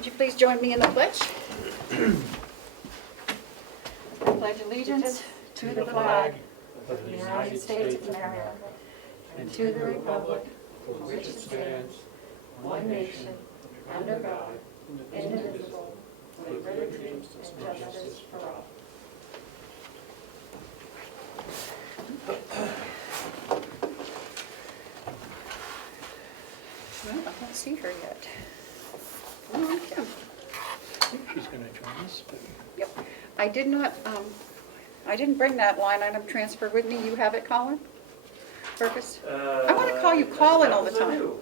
Would you please join me in the pledge? I pledge allegiance to the flag of the United States of America and to the republic for which it stands, one nation, under God, indivisible, with liberty and justice for all. Well, I don't see her yet. Come on, Kim. She's going to join us. But... Yep. I did not, I didn't bring that line item transfer with me. You have it, Colin? Purpose? I want to call you Colin all the time.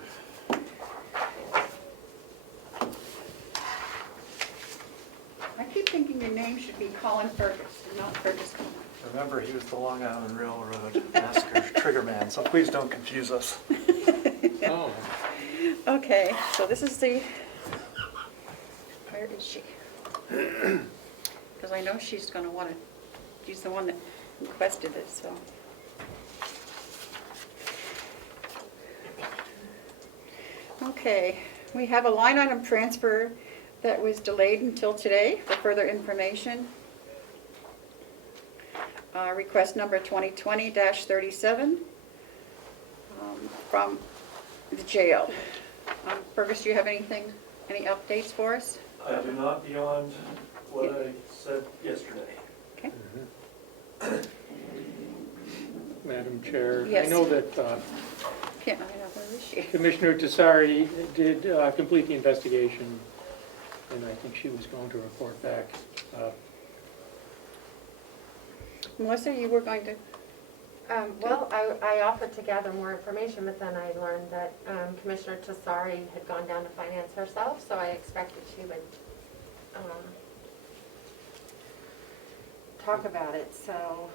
I keep thinking your name should be Colin Fergus, and not Fergus Colin. Remember, he was the Long Island Railroad massacre trigger man, so please don't confuse us. Oh. Okay, so this is the, where is she? Because I know she's going to want to, she's the one that requested it, so. Okay, we have a line item transfer that was delayed until today for further information. Request number 2020-37 from the jail. Fergus, do you have anything, any updates for us? I do not beyond what I said yesterday. Okay. Madam Chair, Yes. I know that Can't, I know, where is she? Commissioner Tessari did complete the investigation, and I think she was going to report back. Melissa, you were going to, Well, I offered to gather more information, but then I learned that Commissioner Tessari had gone down to finance herself, so I expected she would talk about it. So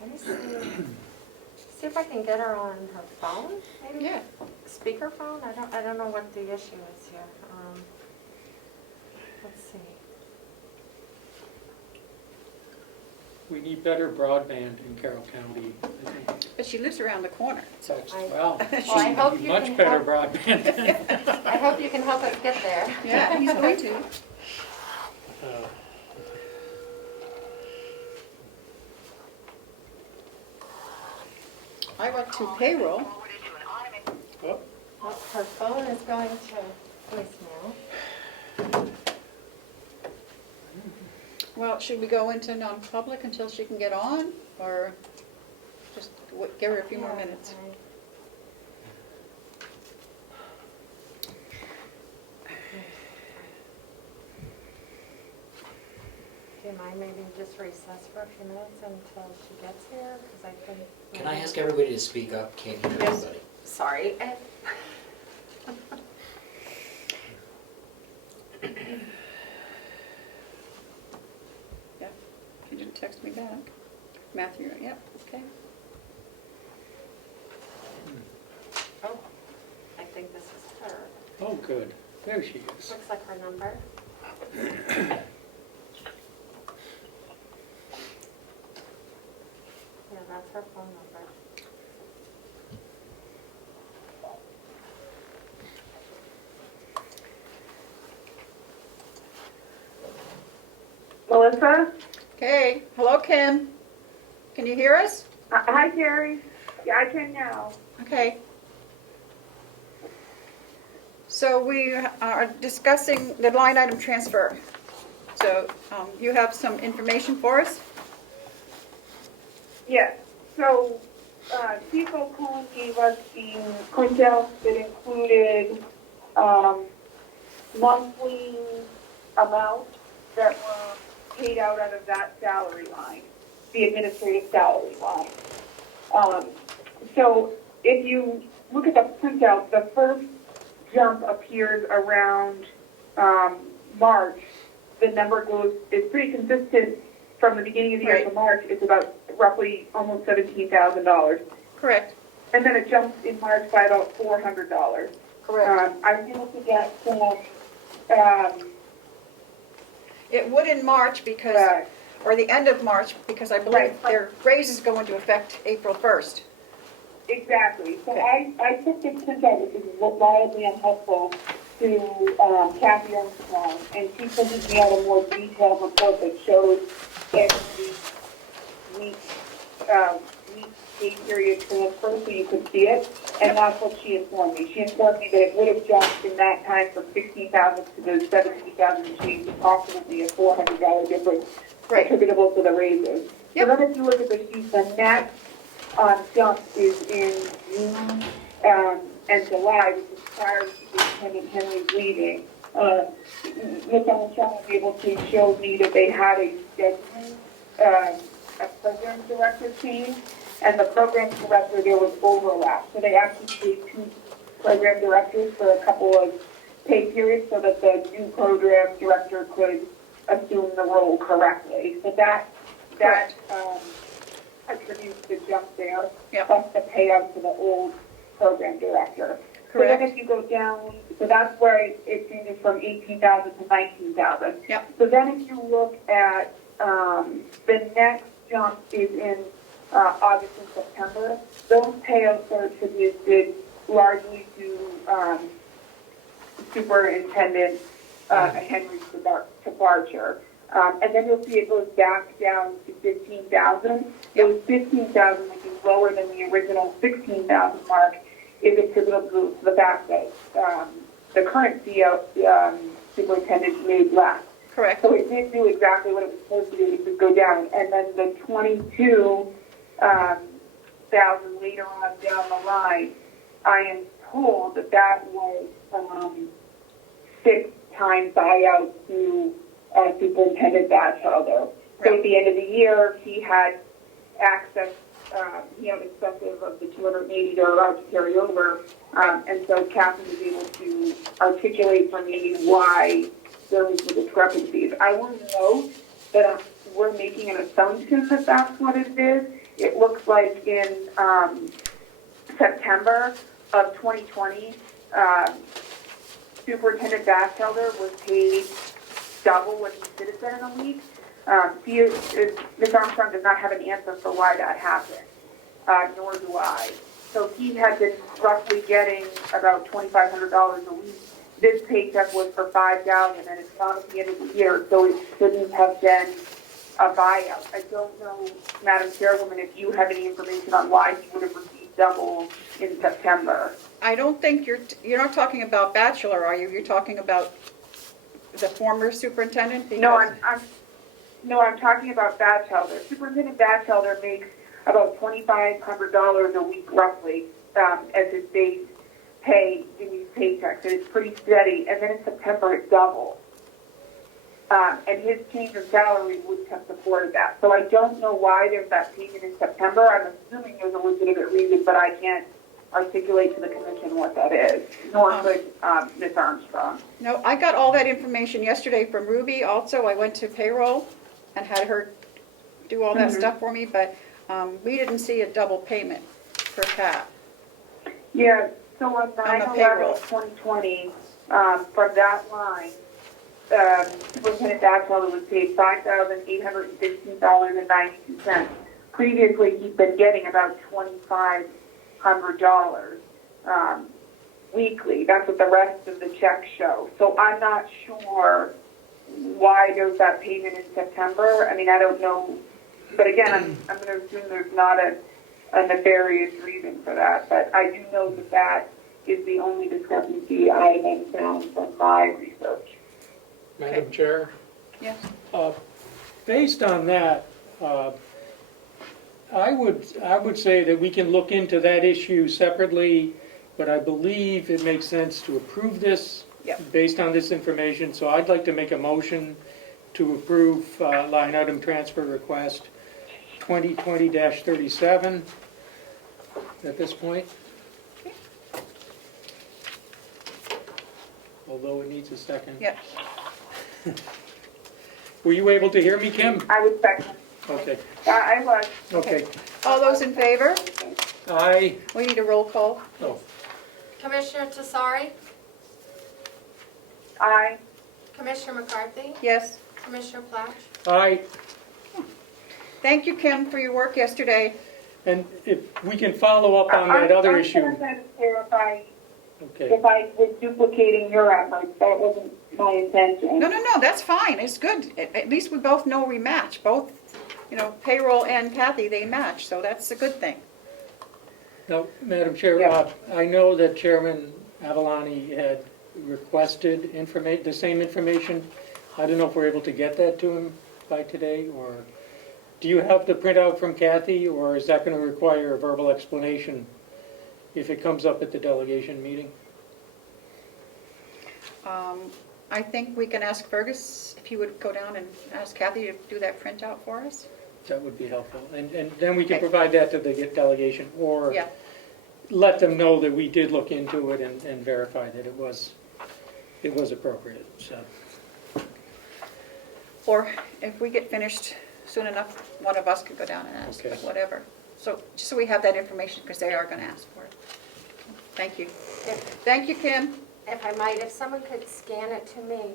let me see if I can get her on her phone, maybe? yeah. Speakerphone? I don't know what the issue is here. Let's see. We need better broadband in Carroll County. I think But she lives around the corner, so. that's, Well, I she hope needs you much can better help. broadband. I hope you can help us get there. Yeah, he's going to. I went to payroll. Oh, Well, her phone is going to voicemail. Well, should we go into non-public until she can get on, or just give her a few more Yeah, minutes? I- Do you mind maybe just recess for a few minutes until she gets here? Because I think. Can I ask everybody to speak up? Can't hear Yes. everybody. Sorry. Yeah, she didn't text me back. Matthew, yep, okay. Oh, I think this is her. oh, good. There she is. Looks like her number. Yeah, that's her phone number. Melissa? Okay, hello Kim. Can you hear us? Hi, Carrie. Yeah, I can now. Okay. So we are discussing the line item transfer. So you have some information for us? Yes. So, Chico Cohen gave us the printout that included monthly amounts that were paid out of that salary line, the administrative salary line. So if you look at the printout, the first jump appears around March. The number it's pretty consistent from the beginning of the year Right. to March. It's about roughly almost $17,000. Correct. And then it jumps in March by about $400. Correct. I was able to get some, It would in March because, or the end of March, because I believe Right. their raises go into effect April 1st. exactly. So Okay. I took this printout, which is wildly unhelpful, to Kathy Armstrong, and she put me out a more detailed report that shows every week, week pay period transfer, so you could see it, and that's what she informed me. She informed me that it would have jumped in that time from 16,000 to the 17,000 change, approximately a $400 difference Right. attributable to the raises. Yep. So then if you look at the sheet, the next jump is in June and July, which is prior to Lieutenant Henry's leaving. Ms. Armstrong was able to show me that they had a scheduling, a program director change, and the program director, there was overlap. So they actually paid 2 program directors for a couple of pay periods so that the new program director could assume the role correctly. So that attributes the jump there, Yep. plus the payout to the old program director. So then Correct. if you go down, so that's where it changes from 18,000 to 19,000. Yep. So then if you look at the next jump is in August and September. Those payouts are attributed largely to Superintendent Henry's departure. And then you'll see it goes back down to 15,000. Those 15,000, which is lower than the original 16,000 mark, is attributable to the fact that the current CEO, superintendent made less. Correct. So it did do exactly what it was supposed to do, which is go down. And then the 22,000 later on down the line, I am told that that was 6-time buyout to Superintendent Batchelder. So at the end of the year, he had access, he had excessive of the $280 to carry over. And so Kathy was able to articulate for me why there was the discrepancies. I will note that we're making an assumption that that's what it is. It looks like in September of 2020, Superintendent Batchelder was paid double what he should have been in a week. Ms. Armstrong does not have an answer for why that happened, nor do I. So he had been roughly getting about $2,500 a week. This paycheck was for $5,000, and it's not at the end of the year, so it shouldn't have been a buyout. I don't know, Madam Chairwoman, if you have any information on why he would have received double in September. I don't think you're not talking about Batchelor, are you? You're talking about the former superintendent? No, Because- I'm talking about Batchelder. Superintendent Batchelder makes about $2,500 a week roughly as his base pay in these paychecks, and it's pretty steady. And then in September it doubles. And his change in salary would have supported that. So I don't know why there's that payment in September. I'm assuming there's a legitimate reason, but I can't articulate to the commission what that is, nor could Ms. Armstrong. No, I got all that information yesterday from Ruby also. I went to payroll and had her do all that stuff for me, but we didn't see a double payment for Pat. Yeah, so on the 9/11 of 2020, from that line, Superintendent Batchelder was paid $5,816.92. Previously, he'd been getting about $2,500 weekly. That's what the rest of the checks show. So I'm not sure why there's that payment in September. I mean, I don't know. But again, I'm going to assume there's not a nefarious reason for that. But I do know that that is the only discrepancy I have found from my research. Madam Chair? Yes. Based on that, I would say that we can look into that issue separately, but I believe it makes sense to approve this based on this information. So I'd like to make a motion to approve line item transfer request 2020-37 at this point. Although it needs a second. Yep. Were you able to hear me, Kim? I would second. Okay. I was. Okay. All those in favor? Aye. We need a roll call. Oh. Commissioner Tassari? Aye. Commissioner McCarthy? Yes. Commissioner Platch? Aye. Thank you, Kim, for your work yesterday. And if we can follow up on that other issue. I'm going to clarify, Okay. if I was duplicating your efforts. That wasn't my intention. No, that's fine, it's good. At least we both know we match, both, payroll and Kathy, they match, so that's a good thing. Now, Madam Chair, Yeah. I know that Chairman Avalani had requested the same information. I don't know if we're able to get that to him by today, or do you have the printout from Kathy, or is that going to require a verbal explanation if it comes up at the delegation meeting? I think we can ask Fergus if he would go down and ask Kathy to do that printout for us. That would be helpful. And then we can Okay. provide that to the delegation, or Yeah, let them know that we did look into it and verify that it was appropriate, so. or if we get finished soon enough, one of us could go down and ask, Okay. but whatever. So, just so we have that information, because they are gonna ask for it. Thank you. Thank you, Kim. If I might, if someone could scan it to me,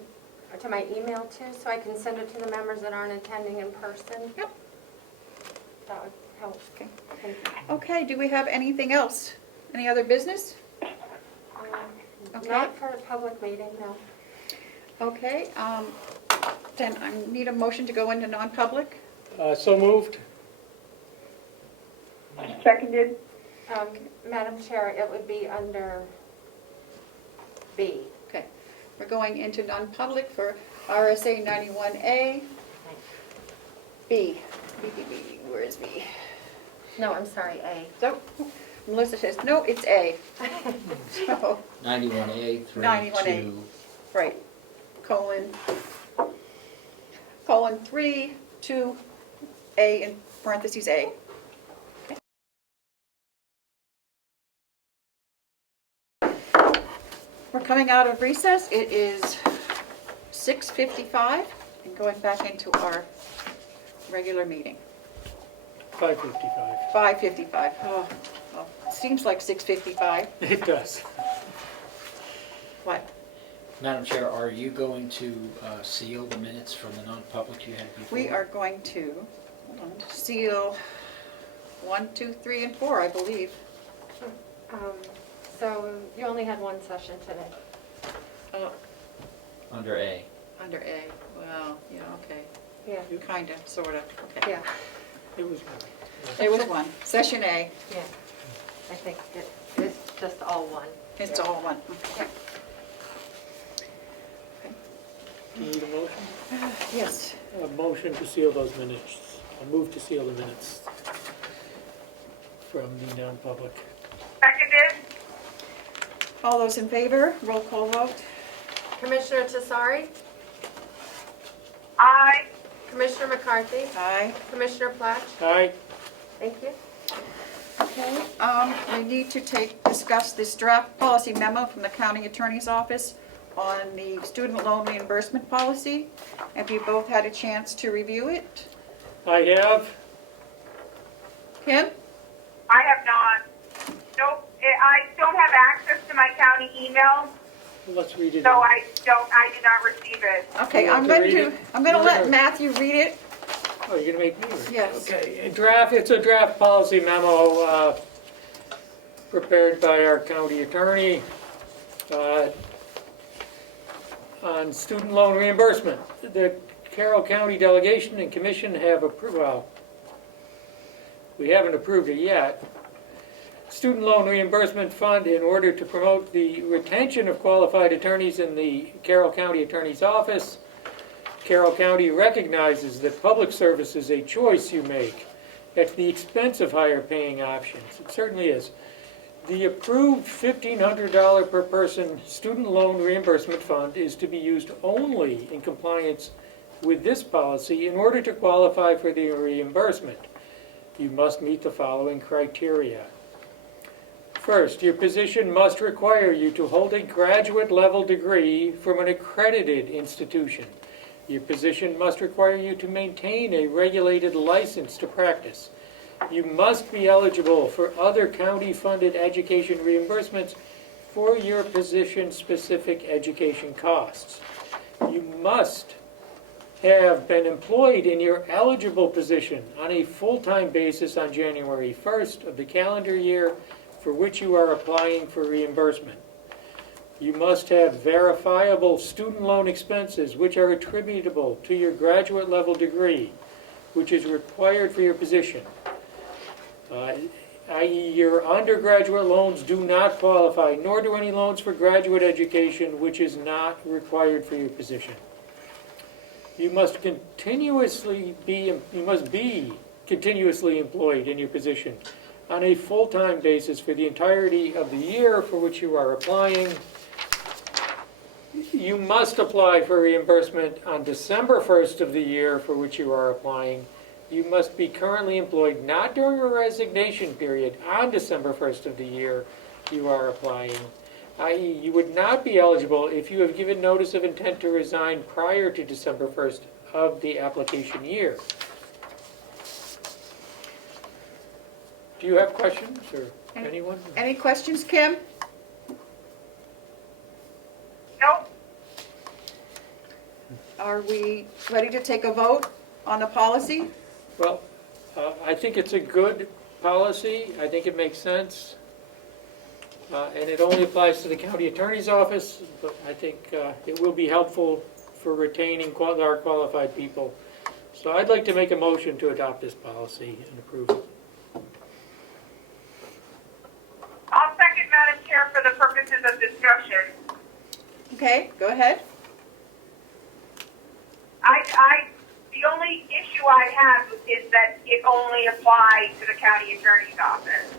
or to my email too, so I can send it to the members that aren't attending in person. Yep. That would help. Okay. Thank you. Okay, do we have anything else? Any other business? Okay. Not for a public meeting, no. Okay, then I need a motion to go into non-public. So moved? Seconded. Madam Chair, it would be under B. Okay, we're going into non-public for RSA 91A. B, where is B? No, I'm sorry, A. So, Melissa says, no, it's A. So, 91A through 91A. to right, colon 3, 2, A in parentheses A. Okay. We're coming out of recess. It is 6:55 and going back into our regular meeting. 5:55. 5:55. Oh, well, seems like 6:55. It does. What? Madam Chair, are you going to seal the minutes from the non-public you had before? We are going to, hold on, seal 1, 2, 3, and 4, I believe. So you only had one session today. Oh, Under A. under A. Well, yeah, okay. Yeah, Kinda, sorta, okay. yeah, It was. There was one. Session A. yeah. I think it's just all one. It's all one. Yeah. Do you need a motion? Yes. A motion to seal those minutes. A move to seal the minutes from the non-public. Seconded. All those in favor, roll call vote. Commissioner Tesari, Aye. Commissioner McCarthy, Aye. Commissioner Platch, Aye. thank you. Okay, we need to discuss this draft policy memo from the county attorney's office on the student loan reimbursement policy. Have you both had a chance to review it? I have. Kim? I have not. Nope. I don't have access to my county email, Let's read it. so I did not receive it. Okay, You want I'm to going read to, it? I'm going to let Sure. Matthew read it. Oh, you're gonna make me read it? Yes. Okay, it's a draft policy memo prepared by our county attorney on student loan reimbursement. The Carroll County Delegation and Commission have approved, well, we haven't approved it yet. Student loan reimbursement fund in order to promote the retention of qualified attorneys in the Carroll County Attorney's Office. Carroll County recognizes that public service is a choice you make at the expense of higher paying options. It certainly is. The approved $1,500 per person student loan reimbursement fund is to be used only in compliance with this policy in order to qualify for the reimbursement. You must meet the following criteria. First, your position must require you to hold a graduate level degree from an accredited institution. Your position must require you to maintain a regulated license to practice. You must be eligible for other county-funded education reimbursements for your position-specific education costs. You must have been employed in your eligible position on a full-time basis on January 1st of the calendar year for which you are applying for reimbursement. You must have verifiable student loan expenses which are attributable to your graduate level degree, which is required for your position. I.e. your undergraduate loans do not qualify, nor do any loans for graduate education, which is not required for your position. You must be continuously employed in your position on a full-time basis for the entirety of the year for which you are applying. You must apply for reimbursement on December 1st of the year for which you are applying. You must be currently employed not during a resignation period on December 1st of the year you are applying, i.e. you would not be eligible if you have given notice of intent to resign prior to December 1st of the application year. Do you have questions, or anyone? Any questions, Kim? Nope. Are we ready to take a vote on the policy? Well, I think it's a good policy. I think it makes sense. And it only applies to the county attorney's office, but I think it will be helpful for retaining our qualified people. So I'd like to make a motion to adopt this policy and approve it. I'll second, Madam Chair, for the purposes of discussion. Okay, go ahead. The only issue I have is that it only applies to the county attorney's office.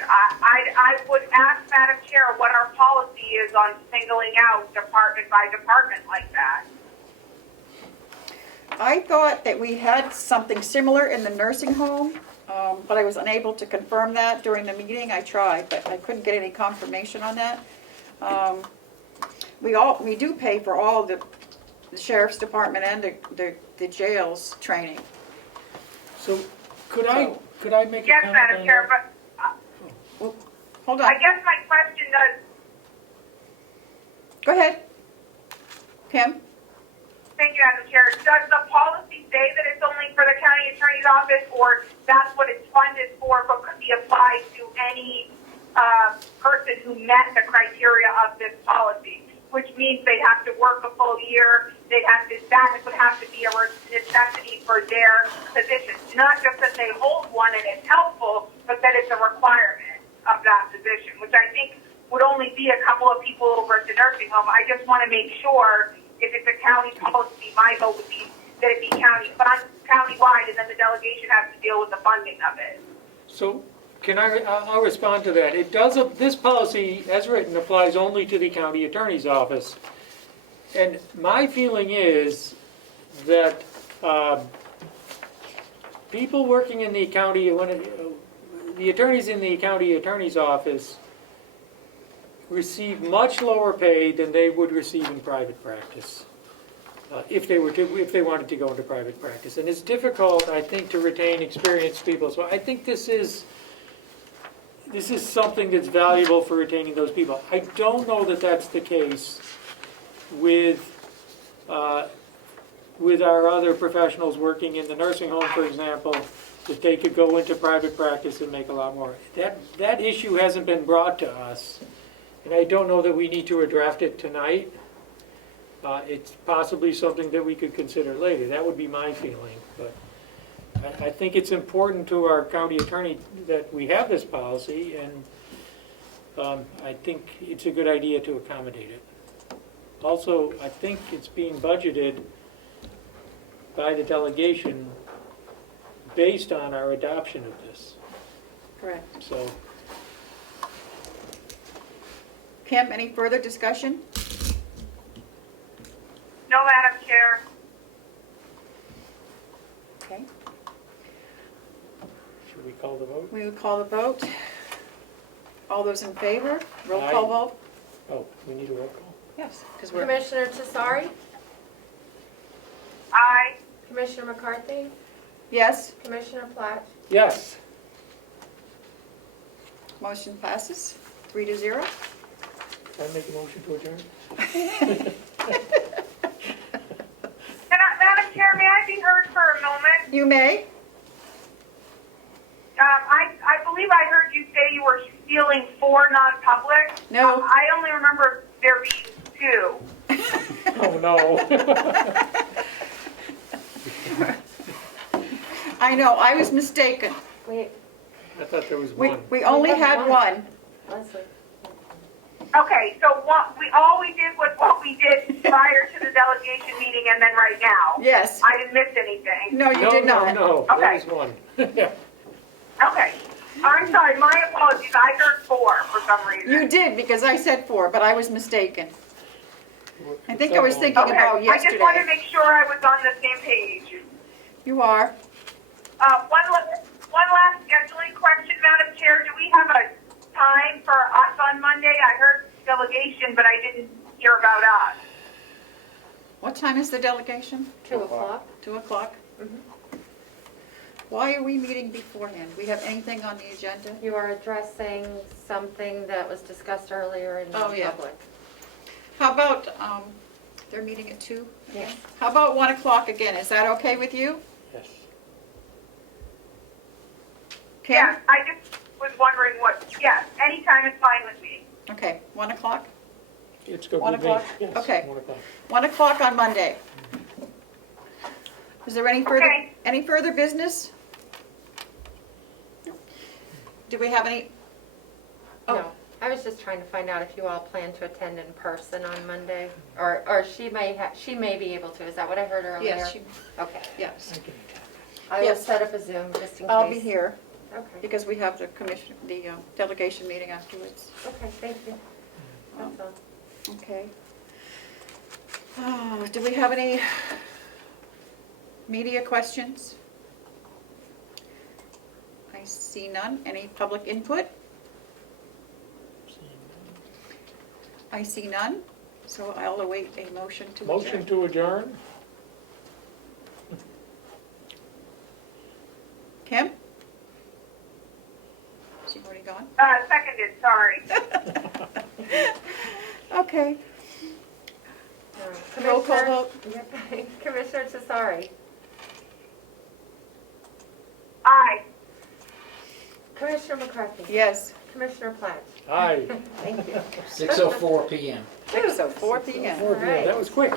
I would ask, Madam Chair, what our policy is on singling out department by department like that. I thought that we had something similar in the nursing home, but I was unable to confirm that during the meeting. I tried, but I couldn't get any confirmation on that. We do pay for all the sheriff's department and the jails training. So could I make a Yes, comment Madam on Chair, that? but Hold on, I guess my question does, go ahead. Kim? thank you, Madam Chair, does the policy say that it's only for the county attorney's office, or that's what it's funded for, but could be applied to any person who met the criteria of this policy? Which means they'd have to work a full year, that would have to be a necessity for their position. Not just that they hold one and it's helpful, but that it's a requirement of that position, which I think would only be a couple of people over at the nursing home. I just want to make sure if it's a county policy, my vote would be that it be countywide, and then the delegation has to deal with the funding of it. So I'll respond to that. It does, this policy, as written, applies only to the county attorney's office. And my feeling is that people working in the county, the attorneys in the county attorney's office receive much lower pay than they would receive in private practice, if they wanted to go into private practice. And it's difficult, I think, to retain experienced people. So I think this is something that's valuable for retaining those people. I don't know that that's the case with our other professionals working in the nursing home, for example, that they could go into private practice and make a lot more. That issue hasn't been brought to us, and I don't know that we need to draft it tonight. It's possibly something that we could consider later. That would be my feeling, but I think it's important to our county attorney that we have this policy, and I think it's a good idea to accommodate it. Also, I think it's being budgeted by the delegation based on our adoption of this. Correct. So, Kim, any further discussion? No, Madam Chair. Okay, should we call the vote? we will call the vote. All those in favor? Roll call Aye. vote? Oh, we need a roll call? Yes, because we're, Commissioner Tesari, Aye. Commissioner McCarthy, yes, Commissioner Platt. Yes. motion passes 3-0. Can I make a motion to adjourn? Madam Chair, may I be heard for a moment? You may. I believe I heard you say you were feeling 4 not non-public. No. I only remember there being two. Oh, no. I know, I was mistaken. Wait, I thought there was We, one. we only have had one. one. Leslie. Okay, so all we did was what we did prior to the delegation meeting and then right now. Yes. I didn't miss anything. No, you No, did no, not. no, Okay. there was one. Yeah. Okay. I'm sorry, my apologies. I heard four for some reason. You did, because I said 4, but I was mistaken. I think I was thinking Okay, about I just wanted to yesterday. make sure I was on the same page. You are. One last scheduling question, Madam Chair. Do we have a time for us on Monday? I heard delegation, but I didn't hear about us. What time is the delegation? 2 o'clock. 2 o'clock? Mhm. Why are we meeting beforehand? We have anything on the agenda? You are addressing something that was discussed earlier in Oh, yeah. public. How about, they're meeting at 2? Yes. How about 1 o'clock again? Is that okay with you? Yes. Kim? Yeah, I just was wondering yes, anytime is fine with me. Okay, 1 o'clock? It's good 1 with me. o'clock? Yes, Okay. 1 o'clock. 1 o'clock on Monday. Is there Okay. any further business? Do we have any? Oh. No, I was just trying to find out if you all plan to attend in person on Monday, or she may be able to. Is that what I heard earlier? Yes, Okay. yes. I can attend. I will Yes. set up a Zoom just in case. I'll be here Okay. because we have the commission, the delegation meeting afterwards. Okay, thank you. That's all. Okay. Do we have any media questions? I see none. Any public input? I see none, so I'll await a motion to adjourn. Motion to adjourn? Kim? Is she already gone? Seconded, sorry. Okay. Roll call Commissioner- vote. Yep. Commissioner Tesari, Aye. Commissioner McCarthy, Yes. Commissioner Platt. Aye. Thank you. 6:04 PM. 6:04 PM. That was quick.